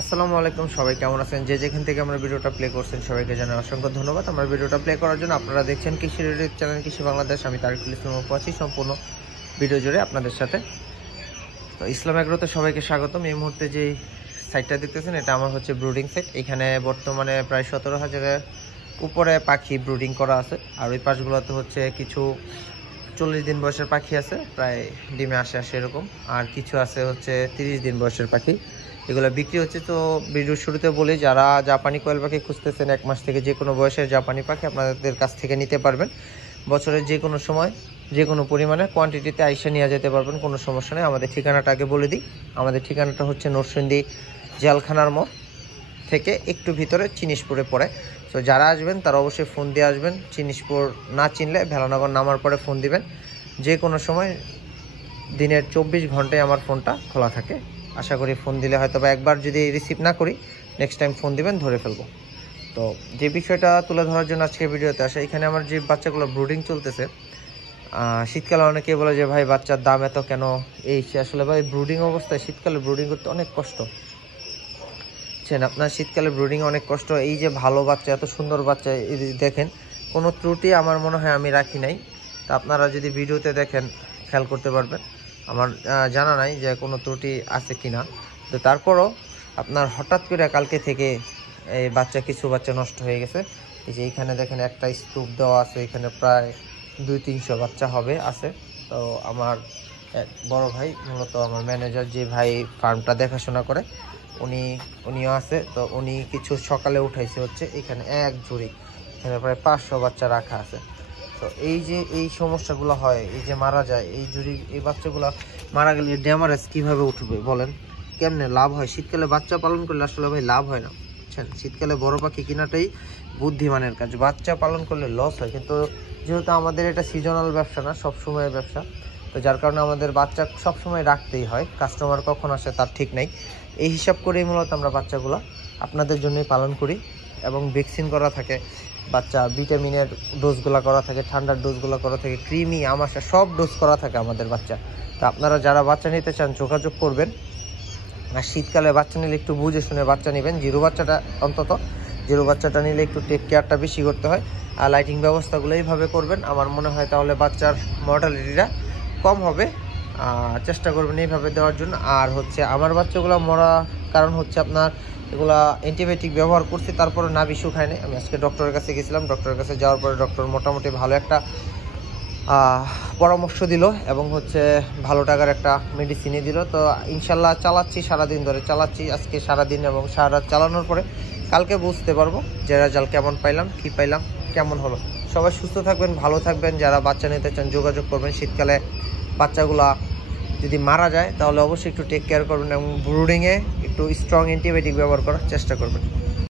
আসসালামু আলাইকুম, সবাই কেমন আছেন? যে যেখান থেকে আমরা ভিডিওটা প্লে করছেন সবাইকে জানাই অসংখ্য ধন্যবাদ। আমার ভিডিওটা প্লে করার জন্য আপনারা দেখছেন কৃষি ইউটিউব চ্যানেল কৃষি বাংলাদেশ। আমি তারিকুল ইসলাম আছি সম্পূর্ণ ভিডিও জুড়ে আপনাদের সাথে। তো ইসলাম এগ্রোতে সবাইকে স্বাগতম। এই মুহূর্তে যে সাইটটা দেখতেছেন এটা আমার হচ্ছে ব্রুডিং সাইট। এখানে বর্তমানে প্রায় 17,000-এর উপরে পাখি ব্রুডিং করা আছে। আর ওই পাশগুলোতে হচ্ছে কিছু 40 দিন বয়সের পাখি আছে, প্রায় ডিমে আসে এরকম। আর কিছু আছে হচ্ছে 30 দিন বয়সের পাখি, এগুলো বিক্রি হচ্ছে। তো ভিডিওর শুরুতে বলি, যারা জাপানি কোয়েল পাখি খুঁজতেছেন 1 মাস থেকে যে কোনো বয়সের জাপানি পাখি আপনাদের কাছ থেকে নিতে পারবেন। বছরের যে কোনো সময় যে কোনো পরিমাণে কোয়ান্টিটিতে আইসা নিয়ে যেতে পারবেন, কোনো সমস্যা নেই। আমাদের ঠিকানাটা আগে বলে দিই। আমাদের ঠিকানাটা হচ্ছে নরসিংদী জেলখানার মোড় থেকে একটু ভিতরে চিনিশপুরে পড়ে। তো যারা আসবেন তারা অবশ্যই ফোন দিয়ে আসবেন। চিনিশপুর না চিনলে ভেলানগর নামার পরে ফোন দিবেন। যে কোনো সময় দিনের 24 ঘন্টায় আমার ফোনটা খোলা থাকে। আশা করি ফোন দিলে হয়তো বা একবার যদি রিসিভ না করি, নেক্সট টাইম ফোন দিবেন, ধরে ফেলবো। তো যে বিষয়টা তুলে ধরার জন্য আজকে ভিডিওতে আসে, এখানে আমার যে বাচ্চাগুলো ব্রুডিং চলতেছে, শীতকালে অনেকে বলে যে ভাই বাচ্চার দাম এত কেন, এই আসলে ভাই ব্রুডিং অবস্থায় শীতকালে ব্রুডিং করতে অনেক কষ্ট। আপনার শীতকালে ব্রুডিং অনেক কষ্ট। এই যে ভালো বাচ্চা, এত সুন্দর বাচ্চা, এই দেখেন কোনো ত্রুটি আমার মনে হয় আমি রাখি নাই। তা আপনারা যদি ভিডিওতে দেখেন খেয়াল করতে পারবেন, আমার জানা নাই যে কোনো ত্রুটি আছে কিনা। তো তারপরও আপনার হঠাৎ করে কালকে থেকে এই কিছু বাচ্চা নষ্ট হয়ে গেছে। এই যে এইখানে দেখেন একটা স্তূপ দেওয়া আছে, এখানে প্রায় 200-300 বাচ্চা হবে আছে। তো আমার এক বড় ভাই, মূলত আমার ম্যানেজার যে ভাই ফার্মটা দেখাশোনা করে, উনিও আছে। তো উনি কিছু সকালে উঠাইছে হচ্ছে এখানে এক ঝুড়ি, এখানে প্রায় 500 বাচ্চা রাখা আছে। তো এই যে এই সমস্যাগুলো হয়, এই যে মারা যায় এই ঝুড়ি, এই বাচ্চাগুলো মারা গেলে ড্যামারেজ কীভাবে উঠবে বলেন? কেমনে লাভ হয়? শীতকালে বাচ্চা পালন করলে আসলে ভাই লাভ হয় না, বুঝছেন? শীতকালে বড় পাখি কেনাটাই বুদ্ধিমানের কাজ। বাচ্চা পালন করলে লস হয়, কিন্তু যেহেতু আমাদের এটা সিজনাল ব্যবসা না, সবসময়ের ব্যবসা, তো যার কারণে আমাদের বাচ্চা সবসময় রাখতেই হয়। কাস্টমার কখন আসে তার ঠিক নেই। এই হিসাব করেই মূলত আমরা বাচ্চাগুলো আপনাদের জন্যই পালন করি। এবং ভ্যাকসিন করা থাকে বাচ্চা, ভিটামিনের ডোজগুলো করা থাকে, ঠান্ডার ডোজগুলো করা থাকে, কৃমি আমাশা সব ডোজ করা থাকে আমাদের বাচ্চা। তো আপনারা যারা বাচ্চা নিতে চান যোগাযোগ করবেন। আর শীতকালে বাচ্চা নিলে একটু বুঝে শুনে বাচ্চা নেবেন। জিরো বাচ্চাটা নিলে একটু টেক কেয়ারটা বেশি করতে হয়। আর লাইটিং ব্যবস্থাগুলো এইভাবে করবেন, আমার মনে হয় তাহলে বাচ্চার মর্টালিটিটা কম হবে। চেষ্টা করবেন এইভাবে দেওয়ার জন্য। আর হচ্ছে আমার বাচ্চাগুলো মরা কারণ হচ্ছে আপনার এগুলা অ্যান্টিবায়োটিক ব্যবহার করছি, তারপরে নাভি শুকায় না। আমি আজকে ডক্টরের কাছে গেছিলাম, ডক্টরের কাছে যাওয়ার পরে ডক্টর মোটামুটি ভালো একটা পরামর্শ দিল এবং হচ্ছে ভালো টাকার একটা মেডিসিনই দিল। তো ইনশাল্লাহ চালাচ্ছি, সারাদিন ধরে চালাচ্ছি, আজকে সারাদিন এবং সারা রাত চালানোর পরে কালকে বুঝতে পারবো যে রেজাল্ট কেমন পাইলাম, কি পাইলাম, কেমন হলো। সবাই সুস্থ থাকবেন, ভালো থাকবেন। যারা বাচ্চা নিতে চান যোগাযোগ করবেন। শীতকালে বাচ্চাগুলা যদি মারা যায় তাহলে অবশ্যই একটু টেক কেয়ার করবেন এবং ব্রুডিংয়ে একটু স্ট্রং অ্যান্টিবায়োটিক ব্যবহার করার চেষ্টা করবেন।